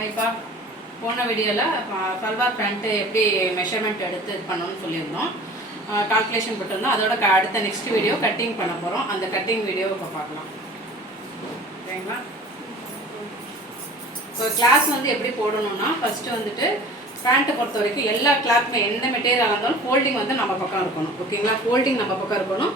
இப்போ போன வீடியோவில் சல்வார் பேண்ட்டு எப்படி மெஷர்மெண்ட் எடுத்து இது பண்ணணும்னு சொல்லியிருந்தோம். கால்குலேஷன் போட்டிருந்தோம். அதோட அடுத்த நெக்ஸ்ட் வீடியோ கட்டிங் பண்ண போகிறோம். அந்த கட்டிங் வீடியோவை இப்போ பார்க்கலாம். சரிங்களா? இப்போ கிளாஸ் வந்து எப்படி போடணும்னா, ஃபஸ்ட்டு வந்துட்டு பேண்ட்டை பொறுத்த வரைக்கும் எல்லா கிளாத்துமே எந்த மெட்டீரியலாக இருந்தாலும் ஃபோல்டிங் வந்து நம்ம பக்கம் இருக்கணும். ஓகேங்களா? ஃபோல்டிங் நம்ம பக்கம் இருக்கணும்.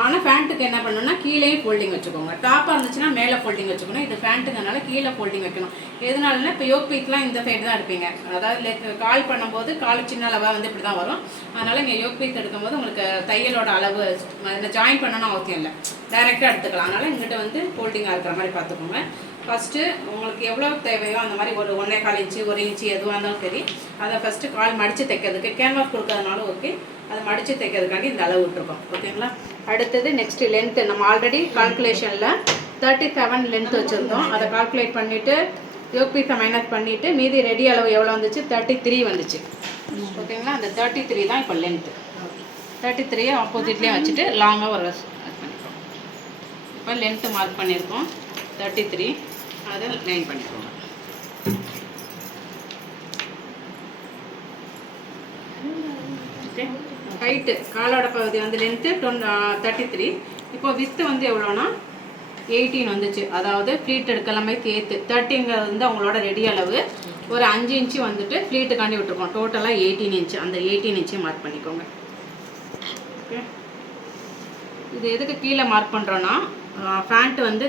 ஆனால் பேண்ட்டுக்கு என்ன பண்ணணும்னா கீழேயும் ஃபோல்டிங் வச்சுக்கோங்க. டாப்பாக இருந்துச்சுன்னா மேலே ஃபோல்டிங் வச்சுக்கணும். இது பேண்ட்டுங்கனால கீழே ஃபோல்டிங் வைக்கணும். எதனாலன்னா இப்போ யோக் பீஸ்லாம் இந்த சைடு தான் எடுப்பீங்க. அதாவது கால் பண்ணும்போது கால் சின்ன அளவாக வந்து இப்படி தான் வரும். அதனால் இங்கே யோக் பீஸ் எடுக்கும்போது உங்களுக்கு தையலோட அளவு இந்த ஜாயின் பண்ணணும் அவசியம் இல்லை, டைரெக்டாக எடுத்துக்கலாம். அதனால் இங்கிட்ட வந்து ஃபோல்டிங்காக இருக்கிற மாதிரி பார்த்துக்கோங்க. ஃபஸ்ட்டு உங்களுக்கு எவ்வளோ தேவையோ அந்த மாதிரி ஒரு 1.25 இன்ச்சு 1 இன்ச்சு எதுவாக இருந்தாலும் சரி, அதை ஃபஸ்ட்டு கால் மடித்து தைக்கிறதுக்கு கேன்வாஸ் கொடுக்கறதுனாலும் ஓகே, அதை மடித்து தைக்கிறதுக்காண்டி இந்த அளவு விட்டுருக்கோம். ஓகேங்களா? அடுத்தது நெக்ஸ்ட்டு லென்த்து. நம்ம ஆல்ரெடி கால்குலேஷனில் 37 லென்த் வச்சுருந்தோம். அதை கால்குலேட் பண்ணிவிட்டு யோக் பீஸை மைனஸ் பண்ணிவிட்டு மீதி ரெடி அளவு எவ்வளோ வந்துச்சு, 33 வந்துச்சு. ஓகேங்களா? அந்த 33 தான் இப்போ லென்த்து. 33 ஆப்போசிட்லேயே வச்சுட்டு லாங்காக ஒரு பண்ணிக்கோம். இப்போ லென்த்து மார்க் பண்ணியிருக்கோம் 33, அதை 9 பண்ணிக்கோங்க. ஓகே, ஹைட்டு காலோட பகுதி வந்து லென்த்து 33. இப்போ வித்து வந்து எவ்வளோனா 18 வந்துச்சு. அதாவது ஃப்ளீட் எடுக்கலாமே சேர்த்து 30ங்கிறது வந்து அவங்களோட ரெடி அளவு. ஒரு 5 இன்ச்சு வந்துட்டு ஃப்ளீட்டுக்காண்டி விட்டுருக்கோம். டோட்டலாக 18 இன்ச்சு. அந்த 18 இன்ச்சையும் மார்க் பண்ணிக்கோங்க. ஓகே, இது எதுக்கு கீழே மார்க் பண்ணுறோன்னா, பேண்ட் வந்து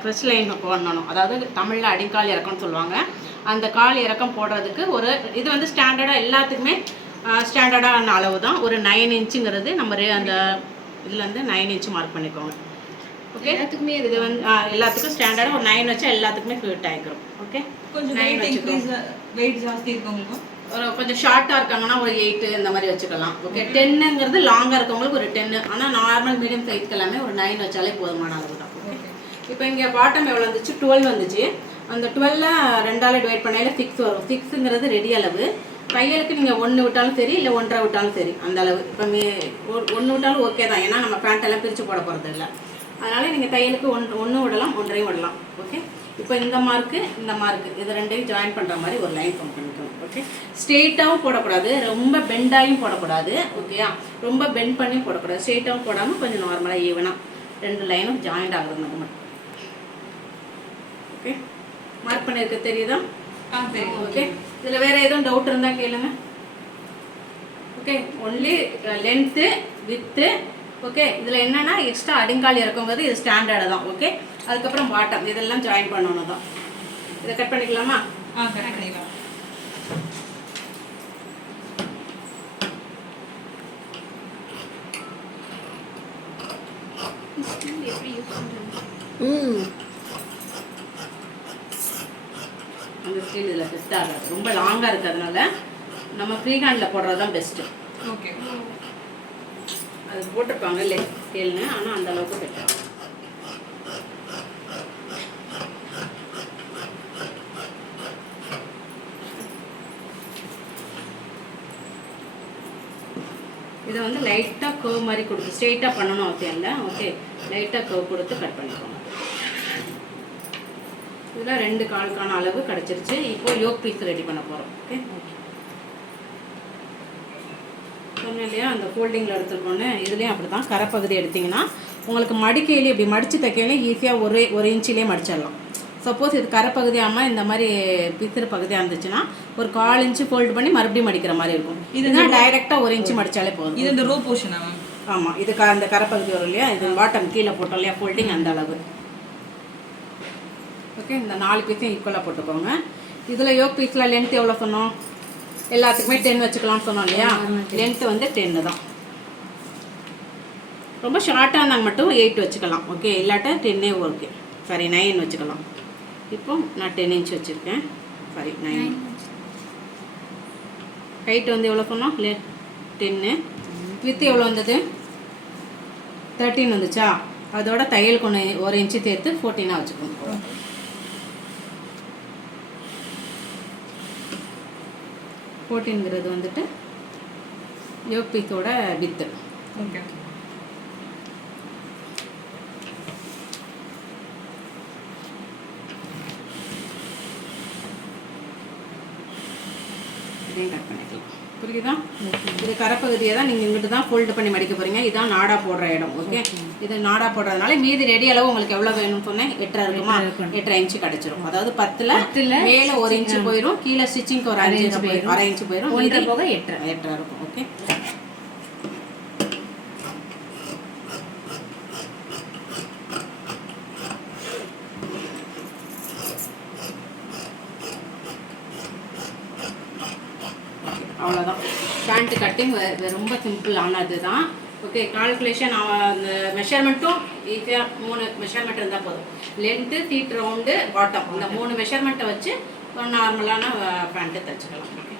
க்ரெஷ் லைன் போடணும். அதாவது தமிழில் அடிக்கால் இறக்கம்னு சொல்லுவாங்க. அந்த கால் இறக்கம் போடுறதுக்கு ஒரு இது வந்து ஸ்டாண்டர்டாக எல்லாத்துக்குமே ஸ்டாண்டர்டான அளவு தான். ஒரு 9 இன்ச்சுங்கிறது நம்ம அந்த இதில் வந்து 9 இன்ச்சு மார்க் பண்ணிக்கோங்க. ஓகே, எல்லாத்துக்குமே இது வந்து எல்லாத்துக்கும் ஸ்டாண்டர்டாக ஒரு 9 வச்சா எல்லாத்துக்குமே ஃபிட் ஆகிக்கிறோம். ஓகே, கொஞ்சம் 9 வச்சுக்கோங்க. வெயிட் ஜாஸ்தி இருக்கவங்களுக்கு ஒரு கொஞ்சம் ஷார்ட்டாக இருக்காங்கன்னா ஒரு 8 இந்த மாதிரி வச்சுக்கலாம். ஓகே, 10ங்கிறது லாங்காக இருக்கவங்களுக்கு ஒரு 10. ஆனால் நார்மல் மீடியம் சைஸ்க்கு எல்லாமே ஒரு 9 வச்சாலே போதுமான அளவு தான். ஓகே, இப்போ இங்கே பாட்டம் எவ்வளோ வந்துச்சு, 12 வந்துச்சு. அந்த 12 2ஆல் டிவைட் பண்ணையில் 6 வரும். 6ங்கிறது ரெடி அளவு. தையலுக்கு நீங்கள் 1 விட்டாலும் சரி, இல்லை 1.5 விட்டாலும் சரி, அந்த அளவு. இப்போ 1 விட்டாலும் ஓகே தான், ஏன்னா நம்ம பேண்ட்டெல்லாம் பிரித்து போட போகிறது இல்லை. அதனால் நீங்கள் தையலுக்கு 1 விடலாம், 1.5 விடலாம். ஓகே, இப்போ இந்த மார்க்கு இந்த மார்க்கு இது ரெண்டையும் ஜாயின் பண்ணுற மாதிரி ஒரு லைன் ஃபார்ம் பண்ணிக்கணும். ஓகே, ஸ்ட்ரெயிட்டாகவும் போடக்கூடாது, ரொம்ப பெண்டாயும் போடக்கூடாது. ஓகேயா? ரொம்ப பெண்ட் பண்ணியும் போடக்கூடாது, ஸ்ட்ரெயிட்டாகவும் போடாமல் கொஞ்சம் நார்மலாக ஈவனாக 2 லைனும் ஜாயிண்ட் ஆகுறது மட்டும். ஓகே, மார்க் பண்ணியிருக்க தெரியுதா? ஓகே, இதில் வேறு எதுவும் டவுட் இருந்தால் கேளுங்க. Okay, only length with. Okay, இதில் என்னென்னா எக்ஸ்ட்ரா அடிங்கால் இறக்குங்கிறது இது ஸ்டாண்டர்டு தான். ஓகே, அதுக்கப்புறம் பாட்டம் இதெல்லாம் ஜாயின் பண்ணணும் தான். இதை கட் பண்ணிக்கலாமா? கட் பண்ணிக்கலாம். அந்த ஸ்டீல் இதில் ஃபிட் ஆகாது, ரொம்ப லாங்காக இருக்கிறதுனால நம்ம ஃப்ரீ ஹேண்டில் போடுறது தான் பெஸ்ட்டு. ஓகே, அது போட்டிருப்பாங்க இல்லை ஸ்டீல்னு, ஆனால் அந்த அளவுக்கு ஃபிட் ஆகும். இதை வந்து லைட்டாக கர்வ் மாதிரி கொடுத்து ஸ்ட்ரெயிட்டாக பண்ணணும் அவசியம் இல்லை. ஓகே, லைட்டாக கர்வ் கொடுத்து கட் பண்ணிக்கோங்க. இதில் 2 காலுக்கான அளவு கிடச்சிருச்சு. இப்போ யோக் பீஸ் ரெடி பண்ண போகிறோம். ஓகே, சொன்னேன் இல்லையா, அந்த ஃபோல்டிங்கில் எடுத்துருக்கோன்னு இதுலேயும் அப்படி தான். கரைப்பகுதி எடுத்திங்கன்னா உங்களுக்கு மடிக்கையிலே இப்படி மடித்து தைக்கையிலே ஈஸியாக ஒரு இன்ச்சிலே மடிச்சிடலாம். சப்போஸ் இது கரைப்பகுதியாமல் இந்த மாதிரி பிசுறு பகுதியாக இருந்துச்சுன்னா ஒரு 1/4 இன்ச்சு ஃபோல்டு பண்ணி மறுபடியும் மடிக்கிற மாதிரி இருக்கும். இதுதான் டைரெக்டாக 1 இன்ச்சு மடித்தாலே போதும். இது இந்த ரோ போர்ஷனா? ஆமாம், இது அந்த கரைப்பகுதி வரும் இல்லையா, இது பாட்டம் கீழே போட்டோம் இல்லையா ஃபோல்டிங், அந்த அளவு. ஓகே, இந்த 4 பீஸையும் ஈக்குவலாக போட்டுக்கோங்க. இதில் யோக் பீஸில் லென்த் எவ்வளோ சொன்னோம்? எல்லாத்துக்குமே 10 வச்சுக்கலாம்னு சொன்னோம் இல்லையா. லென்த்து வந்து 10 தான். ரொம்ப ஷார்ட்டாக இருந்தாங்க மட்டும் 8 வச்சுக்கலாம். ஓகே, இல்லாட்டா 10 ஓகே, சாரி 9 வச்சுக்கலாம். இப்போ நான் 10 இன்ச் வச்சுருக்கேன், சாரி 9. ஹைட் வந்து எவ்வளோ சொன்னோம்? 10. வித்து எவ்வளோ வந்தது? 13 வந்துச்சா? அதோட தையலுக்கு 1 இன்ச்சு சேர்த்து 14 வச்சுக்கோங்க. 14ங்கிறது வந்துட்டு யோக் பீஸோட வித்து. ஓகே, இதையும் கட் பண்ணிக்கலாம். புரியுதா? இது கரைப்பகுதியை தான் நீங்கள் இங்கிட்டு தான் ஃபோல்டு பண்ணி மடிக்க போகிறீங்க. இதுதான் நாடா போடுற இடம். ஓகே, இது நாடா போடுறதுனால மீதி ரெடி அளவு உங்களுக்கு எவ்வளோ வேணும்னு சொன்னேன், 8.5 இருக்குமா? 8.5 இன்ச்சு கிடச்சிரும். அதாவது 10ல் மேலே 1 இன்ச்சு போயிடும், கீழே ஸ்டிச்சிங்க்கு ஒரு 1/2 இன்ச்சு போயிடும், 1 போக 8.5 இருக்கும். ஓகே, அவ்வளோதான். பேண்ட் கட்டிங் ரொம்ப சிம்பிளானது தான். ஓகே, கால்குலேஷன் அந்த மெஷர்மெண்ட்டும் ஈஸியாக 3 மெஷர்மெண்ட் இருந்தால் போதும். லென்த்து, ஃபீட், ரவுண்டு, பாட்டம், இந்த 3 மெஷர்மெண்ட்டை வச்சு ஒரு நார்மலான பேண்ட்டு தைச்சிக்கலாம்.